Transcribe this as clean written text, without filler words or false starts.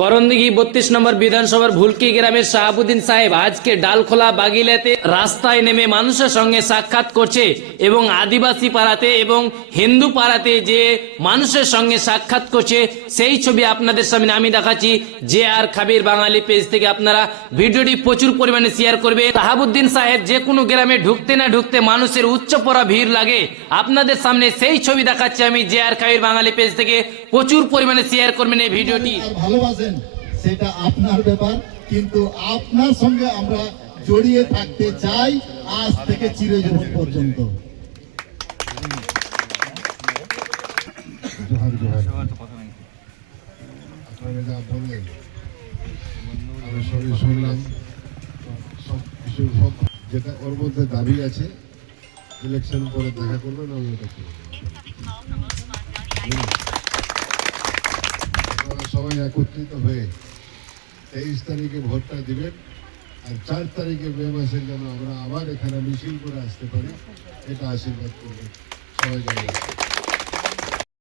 করণদিঘি 32 নম্বর বিধানসভার ভুলকি গ্রামের শাহাবুদ্দিন সাহেব আজকে ডালখোলা বাগিলাতে রাস্তায় নেমে মানুষের সঙ্গে সাক্ষাৎ করছে এবং আদিবাসী পাড়াতে এবং হিন্দু পাড়াতে যে মানুষের সঙ্গে সাক্ষাৎ করছে সেই ছবি আপনাদের সামনে আমি দেখাচ্ছি। যে আর খাবির বাঙালি পেজ থেকে আপনারা ভিডিওটি প্রচুর পরিমাণে শেয়ার করবে। শাহাবুদ্দিন সাহেব যে কোনো গ্রামে ঢুকতে না ঢুকতে মানুষের উচ্চ পড়া ভিড় লাগে। আপনাদের সামনে সেই ছবি দেখাচ্ছি আমি। যে আর খাবির বাঙালি পেজ থেকে প্রচুর পরিমাণে শেয়ার করবেন এই ভিডিওটি। সেটা আপনার ব্যাপার, কিন্তু আপনার সঙ্গে আমরা জড়িয়ে থাকতে চাই আজ থেকে চিরজীবন পর্যন্ত। আমি সবই শুনলাম, সব কিছু সব যেটা ওর মধ্যে দাবি আছে ইলেকশন পরে দেখা করবেন, আমি ওটা করব। সবাই একত্রিত হয়ে 23 তারিখে ভোটটা দিবেন, আর 4 তারিখে মে মাসের যেন আমরা আবার এখানে মিছিল করে আসতে পারি, এটা আশীর্বাদ করবেন সবাই।